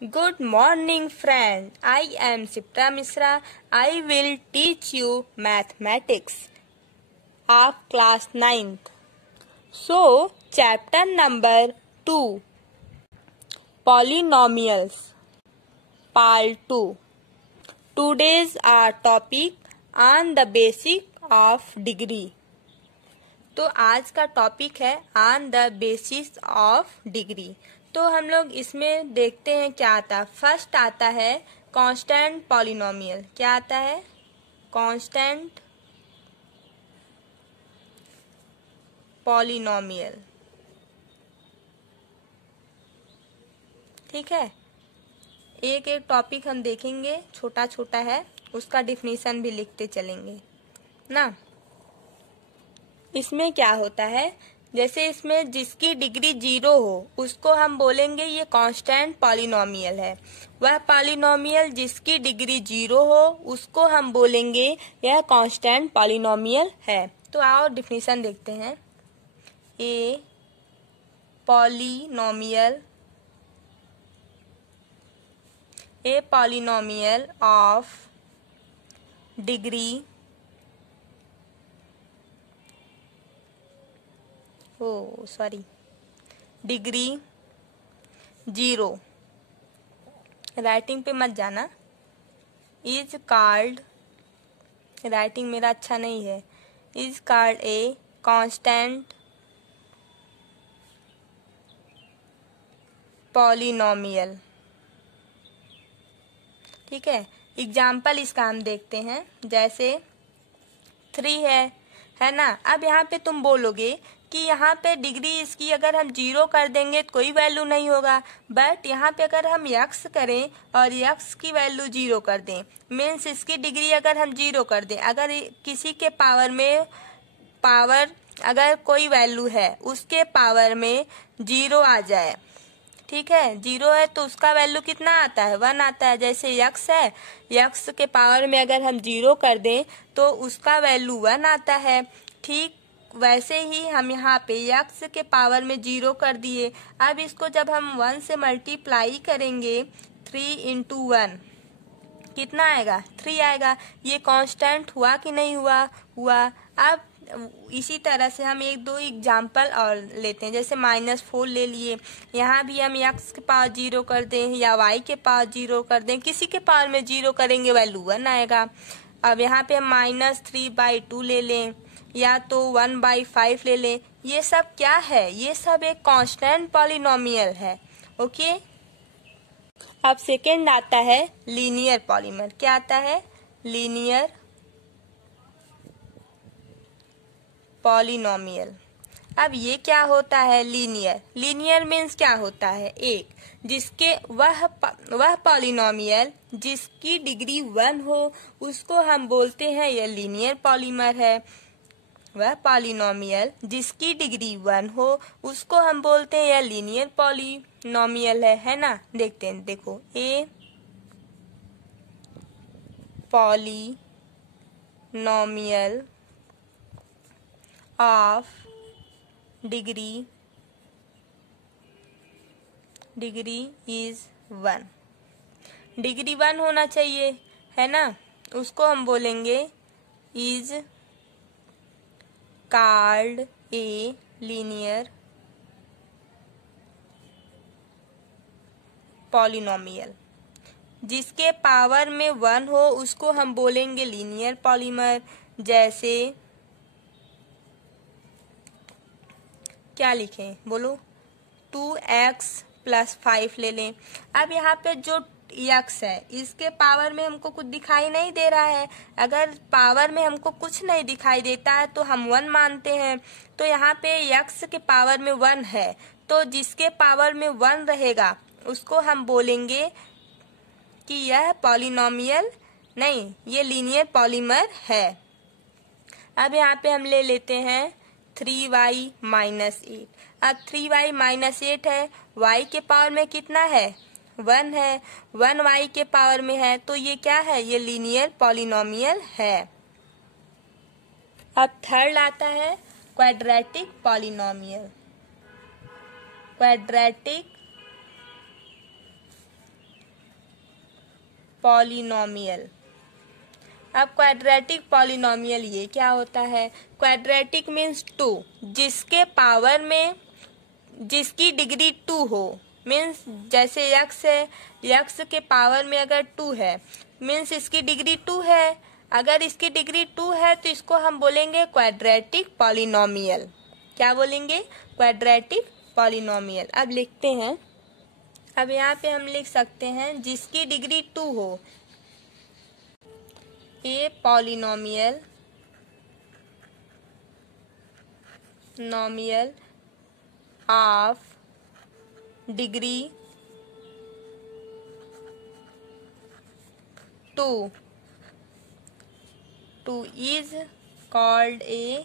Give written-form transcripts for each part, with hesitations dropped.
Good morning, friend. I am Sipra Misra. I will teach you mathematics of class 9th. So, chapter number 2, Polynomials, part 2. Today's our topic on the basic of degree. तो आज का topic है on the basis of degree. तो हम लोग इसमें देखते हैं क्या आता है। फर्स्ट आता है कांस्टेंट पॉलिनोमियल। क्या आता है? Constant polynomial. ठीक है, एक एक टॉपिक हम देखेंगे, छोटा छोटा है, उसका डिफिनीशन भी लिखते चलेंगे ना। इसमें क्या होता है, जैसे इसमें जिसकी डिग्री 0 हो उसको हम बोलेंगे ये कांस्टेंट पॉलिनोमियल है। वह पॉलिनोमियल जिसकी डिग्री 0 हो उसको हम बोलेंगे यह कांस्टेंट पॉलिनोमियल है। तो आओ डिफिनीशन देखते हैं। ए polynomial of degree degree 0, writing पे मत जाना, इज कॉल्ड, राइटिंग मेरा अच्छा नहीं है, is called a constant polynomial. ठीक है, एग्जाम्पल इसका हम देखते हैं। जैसे 3 है ना। अब यहाँ पे तुम बोलोगे कि यहाँ पे डिग्री इसकी अगर हम 0 कर देंगे तो कोई वैल्यू नहीं होगा, बट यहाँ पे अगर हम x करें और x की वैल्यू 0 कर दें, मीन्स इसकी डिग्री अगर हम 0 कर दें, अगर किसी के पावर अगर कोई वैल्यू है उसके पावर में 0 आ जाए, ठीक है, 0 है तो उसका वैल्यू कितना आता है? 1 आता है। जैसे x है, x के पावर में अगर हम 0 कर दें तो उसका वैल्यू 1 आता है। ठीक वैसे ही हम यहाँ पे x के पावर में 0 कर दिए। अब इसको जब हम 1 से मल्टीप्लाई करेंगे, 3 इंटू 1 कितना आएगा? 3 आएगा। ये कांस्टेंट हुआ कि नहीं हुआ। अब इसी तरह से हम 1-2 एग्जाम्पल और लेते हैं। जैसे -4 ले लिए, यहाँ भी हम x के पावर 0 कर दें या y के पावर 0 कर दें, किसी के पावर में 0 करेंगे वैल्यू 1 आएगा। अब यहाँ पे हम -3/2 ले लें या तो 1/5 ले लें। ये सब क्या है? ये सब एक कांस्टेंट पॉलिनोमियल है। ओके। अब सेकेंड आता है लीनियर पॉलीमर। क्या आता है? Linear polynomial. अब ये क्या होता है? लीनियर मीन्स क्या होता है? एक जिसके वह पॉलिनोमियल जिसकी डिग्री 1 हो उसको हम बोलते हैं यह लीनियर पॉलीमर है। वह पॉलिनोमियल जिसकी डिग्री 1 हो उसको हम बोलते हैं यह लीनियर पॉलिनोमियल है ना। देखते हैं, देखो, ए polynomial of degree is 1। Degree 1 होना चाहिए, है ना। उसको हम बोलेंगे is called a linear polynomial. जिसके पावर में 1 हो उसको हम बोलेंगे लीनियर पॉलीमर। जैसे क्या लिखें? बोलो, 2x + 5 ले लें। अब यहाँ पे जो x है इसके पावर में हमको कुछ दिखाई नहीं दे रहा है। अगर पावर में हमको कुछ नहीं दिखाई देता है तो हम 1 मानते हैं। तो यहाँ पे x के पावर में 1 है, तो जिसके पावर में 1 रहेगा उसको हम बोलेंगे कि यह पॉलिनोमियल नहीं, ये लीनियर पॉलीमर है। अब यहाँ पे हम ले लेते हैं 3y - 8। अब 3y - 8 है, y के पावर में कितना है? 1 है। 1 y के पावर में है, तो ये क्या है? ये लीनियर पॉलिनोमियल है। अब थर्ड आता है क्वाड्रेटिक पॉलिनोमियल। Quadratic polynomial. अब क्वाड्रेटिक पॉलिनोमियल ये क्या होता है? क्वाड्रेटिक मीन्स 2, जिसके पावर में जिसकी डिग्री 2 हो। मीन्स जैसे x है, x के पावर में अगर 2 है मीन्स इसकी डिग्री 2 है। अगर इसकी डिग्री 2 है तो इसको हम बोलेंगे क्वाड्रेटिक पॉलिनोमियल। क्या बोलेंगे? Quadratic polynomial. अब लिखते हैं। अब यहाँ पे हम लिख सकते हैं जिसकी डिग्री 2 हो, a polynomial नोमियल of degree 2 is called a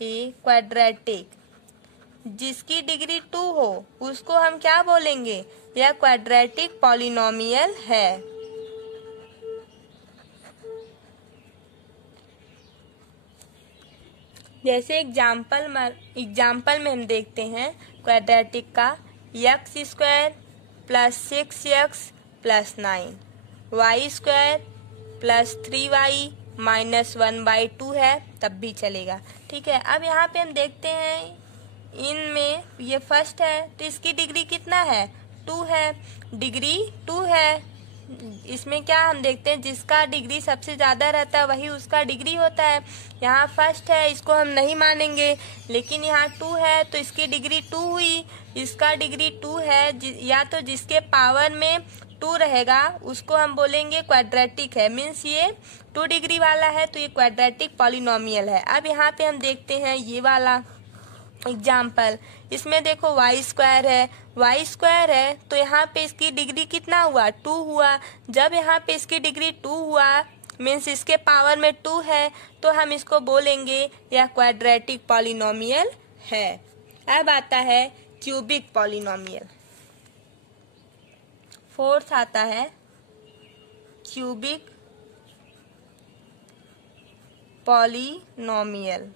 quadratic. जिसकी डिग्री 2 हो उसको हम क्या बोलेंगे? यह क्वाड्रेटिक पॉलिनोमियल है। जैसे एग्जाम्पल में हम देखते हैं क्वाड्रेटिक का, x² + 6x + 9, y² + 3y - 1/2 है, तब भी चलेगा। ठीक है। अब यहाँ पे हम देखते हैं इनमें ये फर्स्ट है तो इसकी डिग्री कितना है? 2 है। डिग्री 2 है। इसमें क्या हम देखते हैं जिसका डिग्री सबसे ज्यादा रहता है वही उसका डिग्री होता है। यहाँ फर्स्ट है, इसको हम नहीं मानेंगे, लेकिन यहाँ 2 है तो इसकी डिग्री 2 हुई। इसका डिग्री 2 है, या तो जिसके पावर में 2 रहेगा उसको हम बोलेंगे क्वाड्रेटिक है। मीन्स ये 2 डिग्री वाला है तो ये क्वाड्रेटिक पॉलिनोमियल है। अब यहाँ पे हम देखते हैं ये वाला एग्जाम्पल। इसमें देखो y² है तो यहाँ पे इसकी डिग्री कितना हुआ? 2 हुआ। जब यहाँ पे इसकी डिग्री 2 हुआ मीन्स इसके पावर में 2 है तो हम इसको बोलेंगे यह क्वाड्रेटिक पॉलिनोमियल है। अब आता है क्यूबिक पॉलिनोमियल। फोर्थ आता है क्यूबिक पॉलिनोमियल।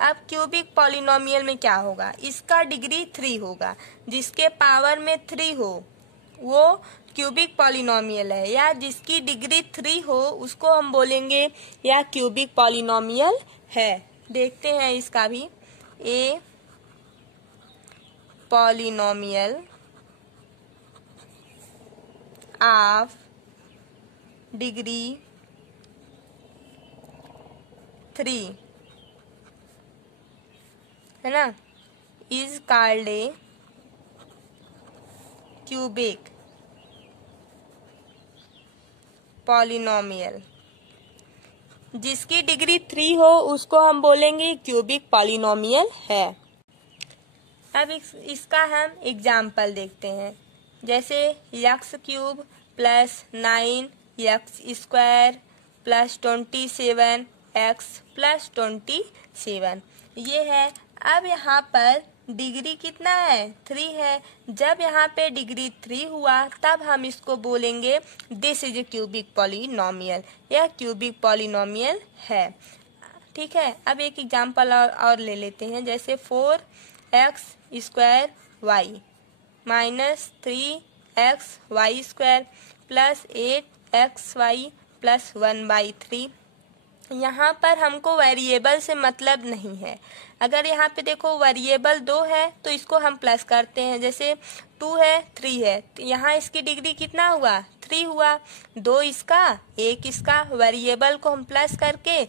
अब क्यूबिक पॉलिनोमियल में क्या होगा? इसका डिग्री 3 होगा। जिसके पावर में 3 हो वो क्यूबिक पॉलिनोमियल है, या जिसकी डिग्री 3 हो उसको हम बोलेंगे या क्यूबिक पॉलिनोमियल है। देखते हैं इसका भी। ए पॉलिनोमियल ऑफ डिग्री 3 है ना, is called a cubic polynomial. जिसकी डिग्री 3 हो उसको हम बोलेंगे क्यूबिक पॉलिनोमियल है। अब इसका हम एग्जाम्पल देखते हैं। जैसे x³ + 9x² + 27x + 27 ये है। अब यहाँ पर डिग्री कितना है? 3 है। जब यहाँ पे डिग्री 3 हुआ तब हम इसको बोलेंगे this is a cubic polynomial, यह क्यूबिक पॉलिनोमियल है। ठीक है। अब एक एग्जांपल और ले लेते हैं। जैसे 4x² y - 3xy² + 8xy + 1/3। यहाँ पर हमको वेरिएबल से मतलब नहीं है। अगर यहाँ पे देखो वेरिएबल 2 है तो इसको हम प्लस करते हैं। जैसे 2 है 3 है तो यहाँ इसकी डिग्री कितना हुआ? 3 हुआ। 2 इसका 1 इसका। वेरिएबल को हम प्लस करके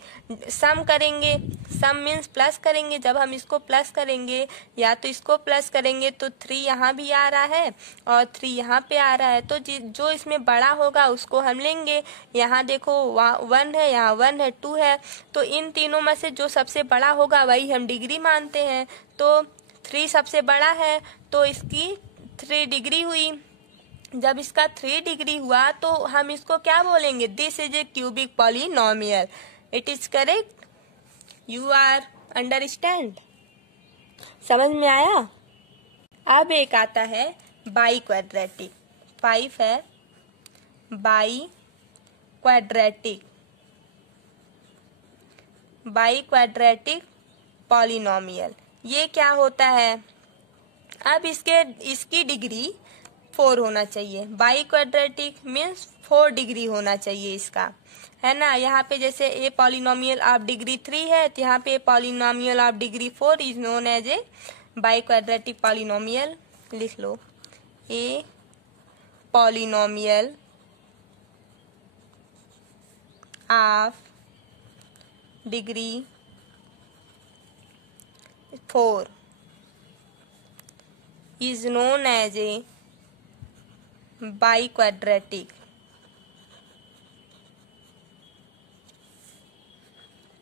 सम करेंगे। सम मीन्स प्लस करेंगे। जब हम इसको प्लस करेंगे या तो इसको प्लस करेंगे तो 3 यहाँ भी आ रहा है और 3 यहाँ पे आ रहा है, तो जो इसमें बड़ा होगा उसको हम लेंगे। यहाँ देखो 1 है, यहाँ 1 है, 2 है, तो इन तीनों में से जो सबसे बड़ा होगा वही हम डिग्री मानते हैं। तो 3 सबसे बड़ा है तो इसकी 3 डिग्री हुई। जब इसका 3 डिग्री हुआ तो हम इसको क्या बोलेंगे? This is a cubic polynomial. It is correct. You are understand? समझ में आया? अब एक आता है बाई क्वाड्रेटिक। 5 है बाई क्वाड्रेटिक पॉलिनोमियल। ये क्या होता है? अब इसकी डिग्री 4 होना चाहिए। बाई क्वाड्रेटिक मीन्स 4 डिग्री होना चाहिए इसका, है ना। यहाँ पे जैसे ए पॉलिनोमियल ऑफ डिग्री 3 है, तो यहाँ पे polynomial of degree 4 is known as a biquadratic polynomial. लिख लो, a polynomial of degree 4 is known as a biquadratic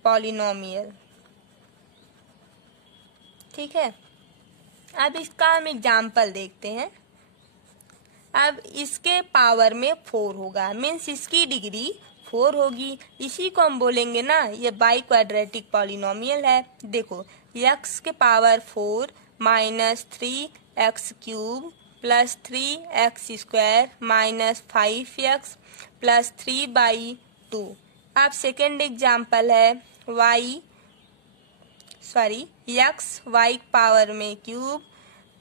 polynomial। ठीक है, अब इसका हम एग्जाम्पल देखते हैं। अब इसके पावर में 4 होगा, मीन्स इसकी डिग्री 4 होगी। इसी को हम बोलेंगे ना ये बाई क्वाड्रेटिक पॉलिनोमियल है। देखो, x के power 4 minus 3x cube plus 3x square minus 5x plus 3/2। अब सेकेंड एग्जाम्पल है x y पावर में cube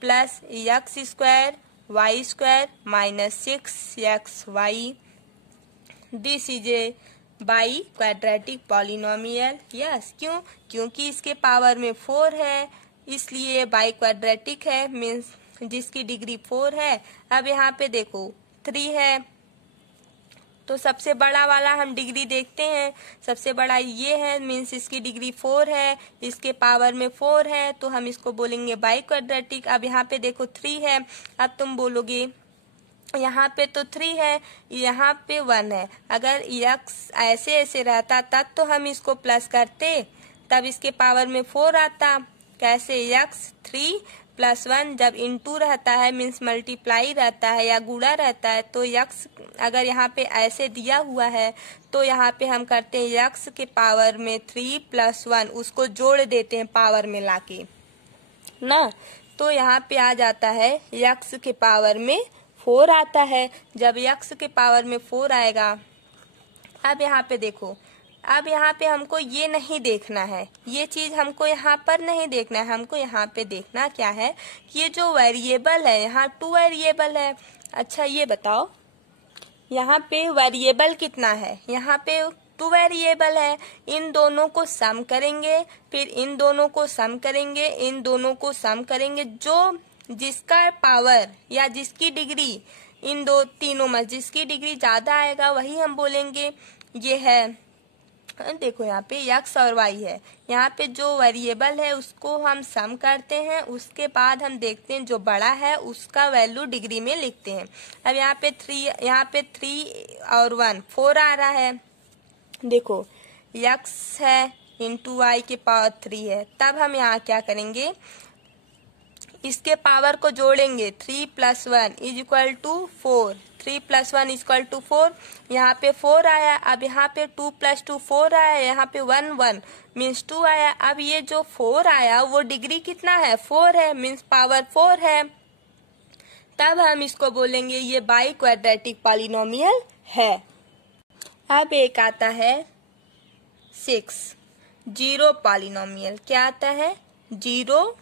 plus x square y square minus 6xy। This is A biquadratic polynomial. Yes, क्यों? क्योंकि इसके power में 4 है, इसलिए by quadratic है, मीन्स जिसकी डिग्री 4 है। अब यहाँ पे देखो 3 है, तो सबसे बड़ा वाला हम डिग्री देखते हैं। सबसे बड़ा ये है, मीन्स इसकी डिग्री 4 है, इसके पावर में 4 है, तो हम इसको बोलेंगे बाई क्वाड्रेटिक। अब यहाँ पे देखो 3 है, अब तुम बोलोगे यहाँ पे तो 3 है, यहाँ पे 1 है। अगर x ऐसे ऐसे रहता तब तो हम इसको प्लस करते, तब इसके पावर में 4 आता। कैसे? x 3 प्लस 1 जब इनटू रहता है, मीन्स मल्टीप्लाई रहता है या गुणा रहता है, तो x अगर यहाँ पे ऐसे दिया हुआ है तो यहाँ पे हम करते हैं x के पावर में 3 प्लस 1, उसको जोड़ देते हैं पावर में लाके ना, तो यहाँ पे आ जाता है x के पावर में 4 आता है। जब x के पावर में 4 आएगा, अब यहाँ पे देखो, अब यहाँ पे हमको ये नहीं देखना है, ये चीज हमको यहाँ पर नहीं देखना है। हमको यहाँ पे देखना क्या है कि ये जो वेरिएबल है, यहाँ 2 वेरिएबल है। अच्छा ये बताओ, यहाँ पे वेरिएबल कितना है? यहाँ पे 2 वेरिएबल है। इन दोनों को सम करेंगे, फिर इन दोनों को सम करेंगे, इन दोनों को सम करेंगे। जो जिसका पावर या जिसकी डिग्री इन तीनों में जिसकी डिग्री ज्यादा आएगा वही हम बोलेंगे ये है। देखो यहाँ पे x और y है, यहाँ पे जो वेरिएबल है उसको हम सम करते हैं, उसके बाद हम देखते हैं जो बड़ा है उसका वैल्यू डिग्री में लिखते हैं। अब यहाँ पे 3 और 1 4 आ रहा है। देखो x है इंटू y के पावर 3 है, तब हम यहाँ क्या करेंगे, इसके पावर को जोड़ेंगे। 3 plus 1 is equal to 4, 3 plus 1 is equal to 4। यहाँ पे 4 आया, अब यहाँ पे 2 प्लस 2 4 आया, यहाँ पे 1 मीन्स 2 आया। अब ये जो 4 आया वो डिग्री कितना है? 4 है, मीन्स पावर 4 है। तब हम इसको बोलेंगे ये बाई क्वाड्रेटिक पॉलिनोमियल है। अब एक आता है 6 जीरो पॉलिनोमियल। क्या आता है? Zero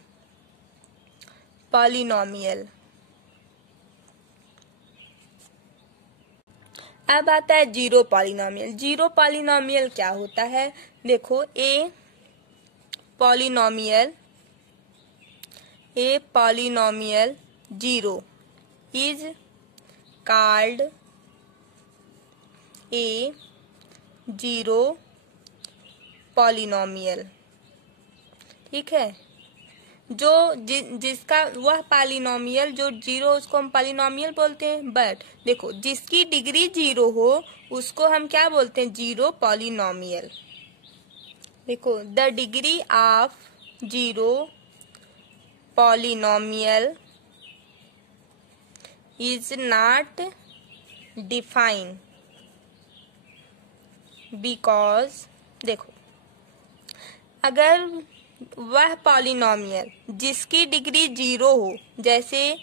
polynomial. अब आता है जीरो पॉलिनोमियल। जीरो पॉलिनोमियल क्या होता है? देखो a polynomial zero is called a zero polynomial. ठीक है, जो जिसका वह पॉलिनोमियल जो जीरो, उसको हम पॉलिनोमियल बोलते हैं। बट देखो, जिसकी डिग्री 0 हो उसको हम क्या बोलते हैं? Zero polynomial. देखो, the degree of zero polynomial is not defined because, देखो अगर वह पॉलिनोमियल जिसकी डिग्री 0 हो, जैसे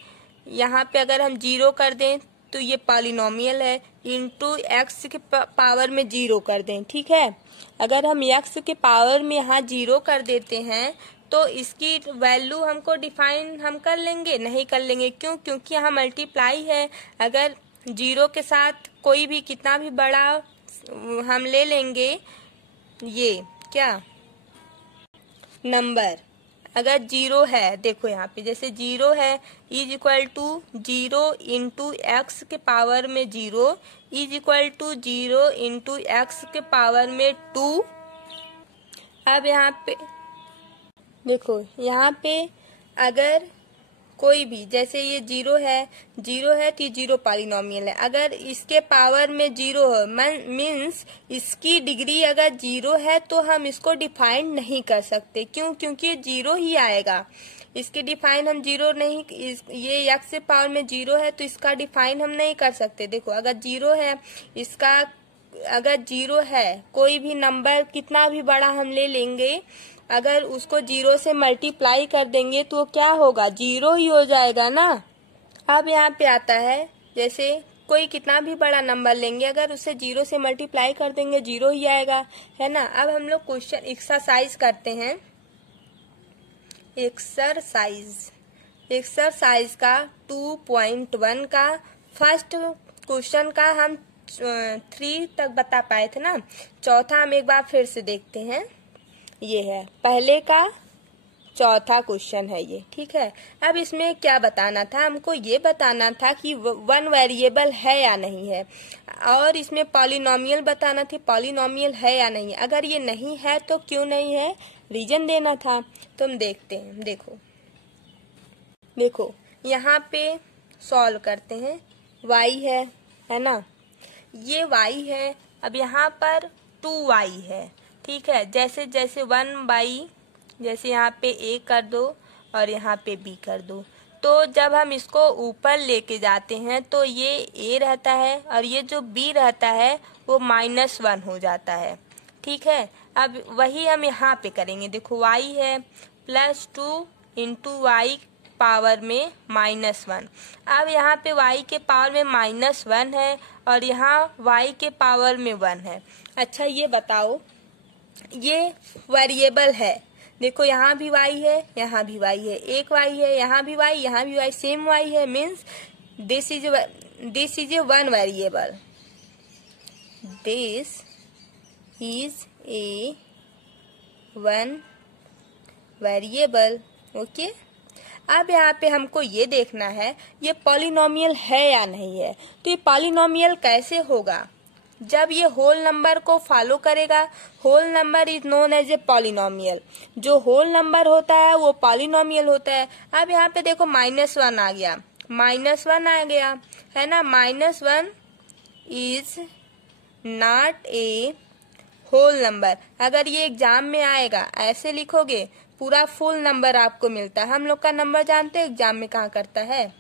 यहाँ पे अगर हम 0 कर दें तो ये पॉलिनोमियल है, इंटू एक्स के पावर में 0 कर दें। ठीक है, अगर हम एक्स के पावर में यहाँ 0 कर देते हैं तो इसकी वैल्यू हमको डिफाइन हम कर लेंगे? नहीं कर लेंगे। क्यों? क्योंकि यहाँ मल्टीप्लाई है। अगर जीरो के साथ कोई भी कितना भी बड़ा हम ले लेंगे, ये क्या नंबर अगर जीरो है, देखो यहाँ पे जैसे जीरो है is equal to zero into x के पावर में zero is equal to zero into x के पावर में 2। अब यहाँ पे देखो, यहाँ पे अगर कोई भी, जैसे ये जीरो है तो ये जीरो पॉलिनोमियल है। अगर इसके पावर में जीरो है मीन्स इसकी डिग्री अगर जीरो है तो हम इसको डिफाइन नहीं कर सकते। क्यों? क्योंकि जीरो ही आएगा। इसकी डिफाइन हम जीरो नहीं, ये एक्स के पावर में जीरो है तो इसका डिफाइन हम नहीं कर सकते। देखो अगर जीरो है, इसका अगर जीरो है, कोई भी नंबर कितना भी बड़ा हम ले लेंगे, अगर उसको जीरो से मल्टीप्लाई कर देंगे तो क्या होगा? जीरो ही हो जाएगा ना। अब यहाँ पे आता है, जैसे कोई कितना भी बड़ा नंबर लेंगे, अगर उसे जीरो से मल्टीप्लाई कर देंगे जीरो ही आएगा, है ना। अब हम लोग क्वेश्चन एक्सरसाइज करते हैं। एक्सरसाइज का 2.1 का फर्स्ट क्वेश्चन का हम 3 तक बता पाए थे ना। चौथा हम एक बार फिर से देखते हैं। ये है पहले का चौथा क्वेश्चन है ये, ठीक है। अब इसमें क्या बताना था? हमको ये बताना था कि वन वेरिएबल है या नहीं है, और इसमें पॉलिनोमियल बताना थी, पॉलिनोमियल है या नहीं। अगर ये नहीं है तो क्यों नहीं है, रीजन देना था। तो हम देखते हैं। देखो यहाँ पे सॉल्व करते हैं। y है ना, ये y है। अब यहाँ पर 2y है, ठीक है। जैसे जैसे 1/, जैसे यहाँ पे a कर दो और यहाँ पे b कर दो, तो जब हम इसको ऊपर लेके जाते हैं तो ये a रहता है और ये जो b रहता है वो -1 हो जाता है, ठीक है। अब वही हम यहाँ पे करेंगे। देखो y है +2 इंटू y पावर में -1। अब यहाँ पे y के पावर में -1 है और यहाँ y के पावर में 1 है। अच्छा ये बताओ, ये वेरिएबल है। देखो यहाँ भी y है, यहाँ भी y है, एक y है, यहाँ भी y, यहाँ भी y, सेम y है। Means this is a one variable. This is a one variable, okay. अब यहाँ पे हमको ये देखना है ये पॉलिनोमियल है या नहीं है। तो ये पॉलिनोमियल कैसे होगा? जब ये होल नंबर को फॉलो करेगा। Whole number is known as a polynomial. जो होल नंबर होता है वो पॉलिनोमियल होता है। अब यहाँ पे देखो -1 आ गया, -1 आ गया, है ना। -1 is not a whole number. अगर ये एग्जाम में आएगा, ऐसे लिखोगे, पूरा फुल नंबर आपको मिलता है। हम लोग का नंबर जानते हैं एग्जाम में कहाँ करता है।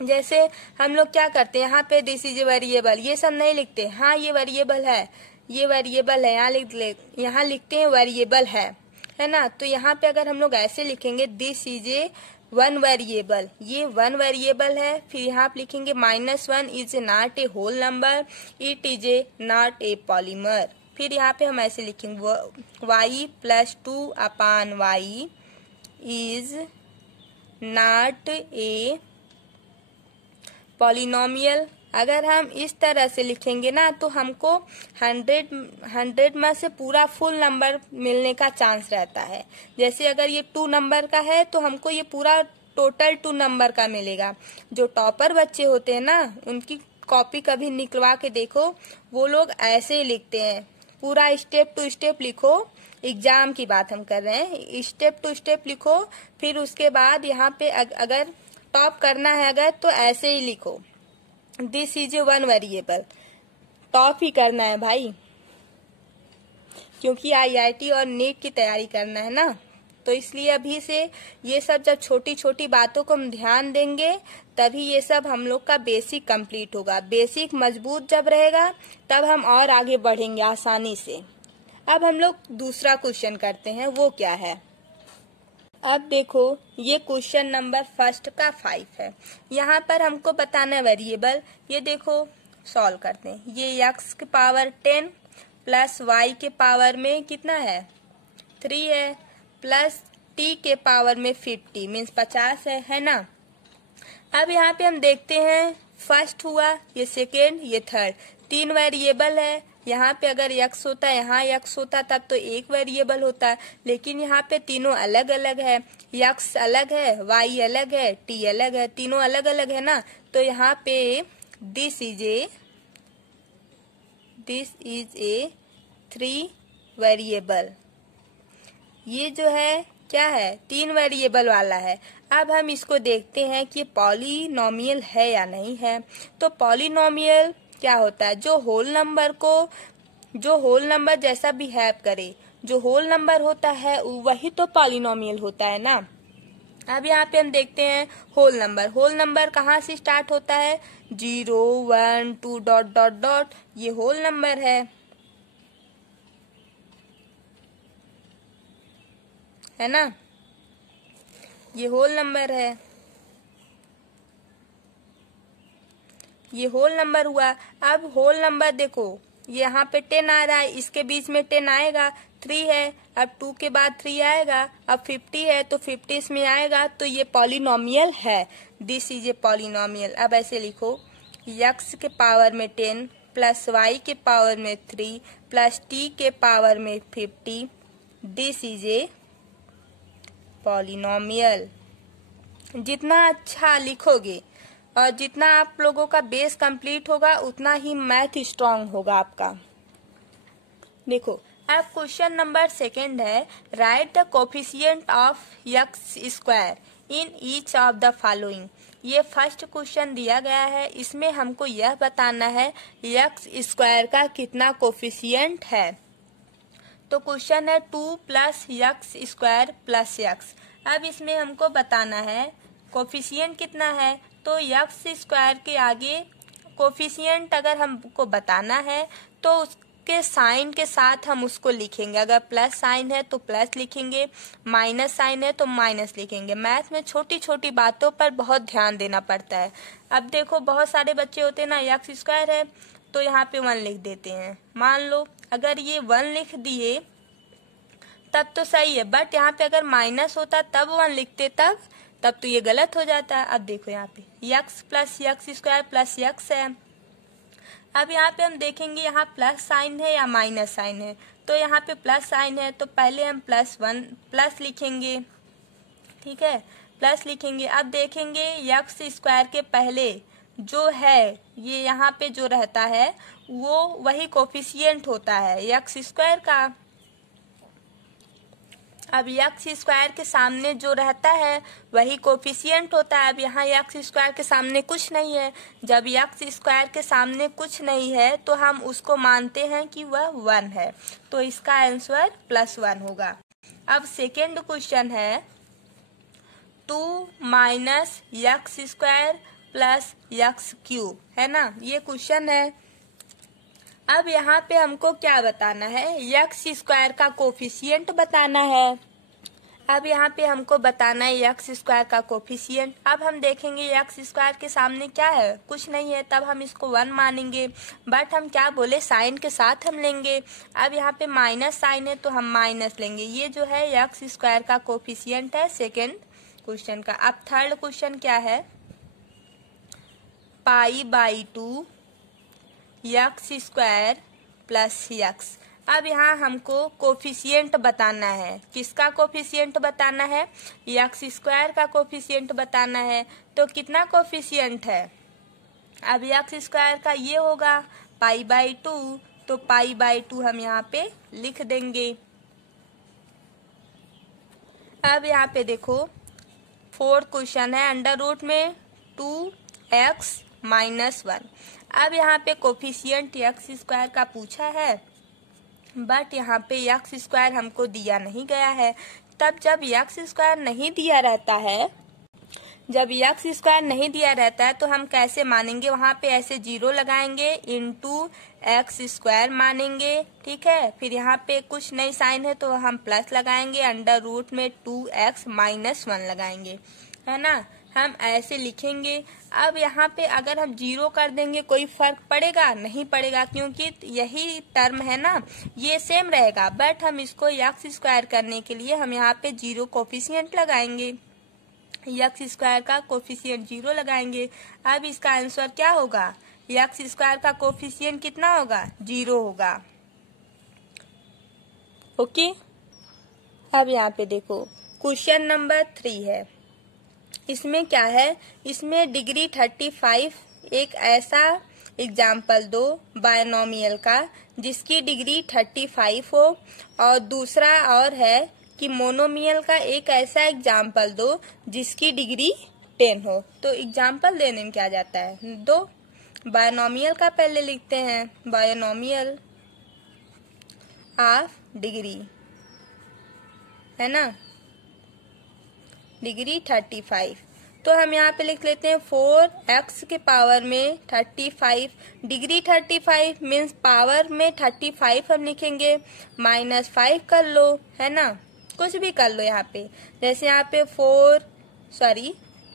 जैसे हम लोग क्या करते हैं, यहाँ पे दिस इज ए वेरिएबल, ये सब नहीं लिखते। हाँ ये वेरिएबल है, ये वेरिएबल है, यहाँ लिखते हैं वेरिएबल है ना। तो यहाँ पे अगर हम लोग ऐसे लिखेंगे this is a one variable, ये वन वेरिएबल है। फिर यहाँ पे लिखेंगे -1 is not a whole number, it is a not a polymer. फिर यहाँ पे हम ऐसे लिखेंगे y +2 upon y is not a polynomial. अगर हम इस तरह से लिखेंगे ना तो हमको 100 में से पूरा फुल नंबर मिलने का चांस रहता है। जैसे अगर ये 2 नंबर का है तो हमको ये पूरा टोटल 2 नंबर का मिलेगा। जो टॉपर बच्चे होते हैं ना, उनकी कॉपी कभी निकलवा के देखो, वो लोग ऐसे ही लिखते हैं। पूरा स्टेप टू स्टेप लिखो। एग्जाम की बात हम कर रहे हैं, स्टेप टू स्टेप लिखो। फिर उसके बाद यहाँ पे अगर टॉप करना है अगर, तो ऐसे ही लिखो this is a one variable. Top ही करना है भाई, क्योंकि IIT और नीट की तैयारी करना है ना। तो इसलिए अभी से ये सब जब छोटी छोटी बातों को हम ध्यान देंगे तभी ये सब हम लोग का बेसिक कंप्लीट होगा। बेसिक मजबूत जब रहेगा तब हम और आगे बढ़ेंगे आसानी से। अब हम लोग दूसरा क्वेश्चन करते हैं, वो क्या है। अब देखो ये क्वेश्चन नंबर फर्स्ट का 5 है। यहाँ पर हमको बताना है वेरिएबल। ये देखो सॉल्व करते हैं। ये x के पावर 10 प्लस y के पावर में कितना है 3 है, प्लस t के पावर में 50 मीन्स 50 है ना। अब यहाँ पे हम देखते हैं, फर्स्ट हुआ, ये सेकेंड, ये थर्ड, 3 वेरिएबल है। यहाँ पे अगर x होता, यहाँ x होता तब तो एक वेरिएबल होता, लेकिन यहाँ पे तीनों अलग अलग है, x अलग है, y अलग है, t अलग है, तीनों अलग अलग है ना। तो यहाँ पे दिस इज ए 3 वेरिएबल, ये जो है क्या है, 3 वेरिएबल वाला है। अब हम इसको देखते हैं कि पॉलिनोमियल है या नहीं है। तो पॉलिनोमियल क्या होता है, जो होल नंबर जैसा बिहेव करे, जो होल नंबर होता है वही तो पॉलिनोमियल होता है ना। अब यहाँ पे हम देखते हैं होल नंबर कहाँ से स्टार्ट होता है, 0 1 2 डॉट डॉट डॉट, ये होल नंबर है ना, ये होल नंबर है, ये होल नंबर हुआ। अब होल नंबर देखो, यहाँ पे 10 आ रहा है, इसके बीच में 10 आएगा, 3 है, अब 2 के बाद 3 आएगा, अब 50 है तो 50 इसमें आएगा, तो ये पॉलिनोमियल है, दिस इज ए पॉलिनोमियल। अब ऐसे लिखो, x के पावर में 10 प्लस y के पावर में 3 प्लस t के पावर में 50, दिस इज ए पॉलिनोमियल। जितना अच्छा लिखोगे और जितना आप लोगों का बेस कंप्लीट होगा उतना ही मैथ स्ट्रांग होगा आपका। देखो, अब क्वेश्चन नंबर 2 है, right the coefficient of x square in each of the following. ये फर्स्ट क्वेश्चन दिया गया है, इसमें हमको यह बताना है x स्क्वायर का कितना कोफिशिएंट है। तो क्वेश्चन है 2 plus x square plus x। अब इसमें हमको बताना है कोफिशिएंट कितना है, तो x स्क्वायर के आगे कोफिशिएंट अगर हमको बताना है तो उसके साइन के साथ हम उसको लिखेंगे। अगर प्लस साइन है तो प्लस लिखेंगे, माइनस साइन है तो माइनस लिखेंगे। मैथ में छोटी छोटी बातों पर बहुत ध्यान देना पड़ता है। अब देखो, बहुत सारे बच्चे होते हैं ना, x स्क्वायर है तो यहाँ पे 1 लिख देते हैं। मान लो अगर ये 1 लिख दिए तब तो सही है, बट यहाँ पे अगर माइनस होता तब 1 लिखते तब तो ये गलत हो जाता है। अब देखो यहाँ पे x plus x square plus x है। अब यहाँ पे हम देखेंगे यहाँ प्लस साइन है या माइनस साइन है, तो यहाँ पे प्लस साइन है तो पहले हम प्लस लिखेंगे, ठीक है, प्लस लिखेंगे। अब देखेंगे x स्क्वायर के पहले जो है ये यहाँ पे जो रहता है वो वही कोफिशिएंट होता है x स्क्वायर का। अब x स्क्वायर के सामने जो रहता है वही कोफिशिएंट होता है। अब यहाँ x स्क्वायर के सामने कुछ नहीं है, जब x स्क्वायर के सामने कुछ नहीं है तो हम उसको मानते हैं कि वह 1 है, तो इसका आंसर +1 होगा। अब सेकेंड क्वेश्चन है 2 minus x square plus x cube, है ना, ये क्वेश्चन है। अब यहाँ पे हमको क्या बताना है, x स्क्वायर का कोफिशिएंट बताना है। अब यहाँ पे हमको बताना है x स्क्वायर का कोफिशिएंट। अब हम देखेंगे x स्क्वायर के सामने क्या है, कुछ नहीं है, तब हम इसको 1 मानेंगे, बट हम क्या बोले, साइन के साथ हम लेंगे। अब यहाँ पे माइनस साइन है तो हम माइनस लेंगे। ये जो है x स्क्वायर का कोफिशिएंट है सेकेंड क्वेश्चन का। अब थर्ड क्वेश्चन क्या है, π/2 x स्क्वायर प्लस x। अब यहाँ हमको कोफिशिएंट बताना है, किसका कोफिशिएंट बताना है, x स्क्वायर का कोफिशिएंट बताना है। तो कितना कोफिशिएंट है, अब x स्क्वायर का ये होगा π/2, तो π/2 हम यहाँ पे लिख देंगे। अब यहाँ पे देखो फोर्थ क्वेश्चन है, अंडर रूट में 2x - 1। अब यहाँ पे कोफिशिएंट x स्क्वायर का पूछा है, बट यहाँ पे x स्क्वायर हमको दिया नहीं गया है। तब जब x स्क्वायर नहीं दिया रहता है, तो हम कैसे मानेंगे, वहाँ पे ऐसे 0 लगाएंगे, इनटू x स्क्वायर मानेंगे, ठीक है। फिर यहाँ पे कुछ नई साइन है तो हम प्लस लगाएंगे, अंडर रूट में 2x - 1 लगाएंगे, है ना। हम ऐसे लिखेंगे। अब यहाँ पे अगर हम 0 कर देंगे कोई फर्क पड़ेगा? नहीं पड़ेगा, क्योंकि यही टर्म है ना, ये सेम रहेगा। बट हम इसको एक्स स्क्वायर करने के लिए हम यहाँ पे 0 कोफिशिएंट लगाएंगे, एक्स स्क्वायर का कोफिशिएंट 0 लगाएंगे। अब इसका आंसर क्या होगा? एक्स स्क्वायर का कोफिशिएंट कितना होगा? 0 होगा। ओके, अब यहाँ पे देखो क्वेश्चन नंबर 3 है। इसमें क्या है? इसमें डिग्री 35 एक ऐसा एग्जाम्पल दो बायनोमियल का जिसकी डिग्री 35 हो, और दूसरा और है कि मोनोमियल का एक ऐसा एग्जाम्पल दो जिसकी डिग्री 10 हो। तो एग्जाम्पल देने में क्या जाता है? दो बायनोमियल का पहले लिखते हैं, बायनोमियल ऑफ डिग्री, है ना, डिग्री 35। तो हम यहाँ पे लिख लेते हैं 4x के पावर में 35, डिग्री 35 मीन्स पावर में 35 हम लिखेंगे, -5 कर लो, है ना, कुछ भी कर लो यहाँ पे। जैसे यहाँ पे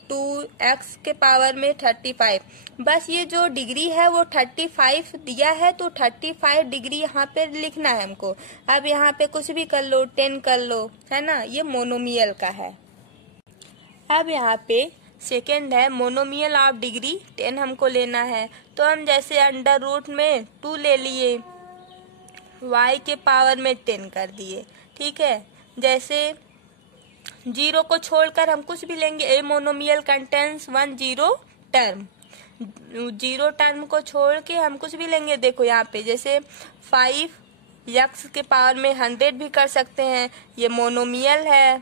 2x के पावर में 35, बस ये जो डिग्री है वो 35 दिया है, तो 35 डिग्री यहाँ पे लिखना है हमको। अब यहाँ पे कुछ भी कर लो, 10 कर लो, है ना, ये मोनोमियल का है। अब यहाँ पे सेकेंड है मोनोमियल ऑफ डिग्री 10 हमको लेना है। तो हम जैसे अंडर रूट में 2 ले लिए, y के पावर में 10 कर दिए, ठीक है। जैसे 0 को छोड़कर हम कुछ भी लेंगे, a monomial contains 1 0 term, 0 term को छोड़ के हम कुछ भी लेंगे। देखो यहाँ पे जैसे 5x के पावर में 100 भी कर सकते हैं, ये मोनोमियल है।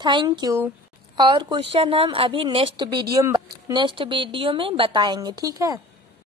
Thank you. और क्वेश्चन हम अभी नेक्स्ट वीडियो में बताएंगे, ठीक है।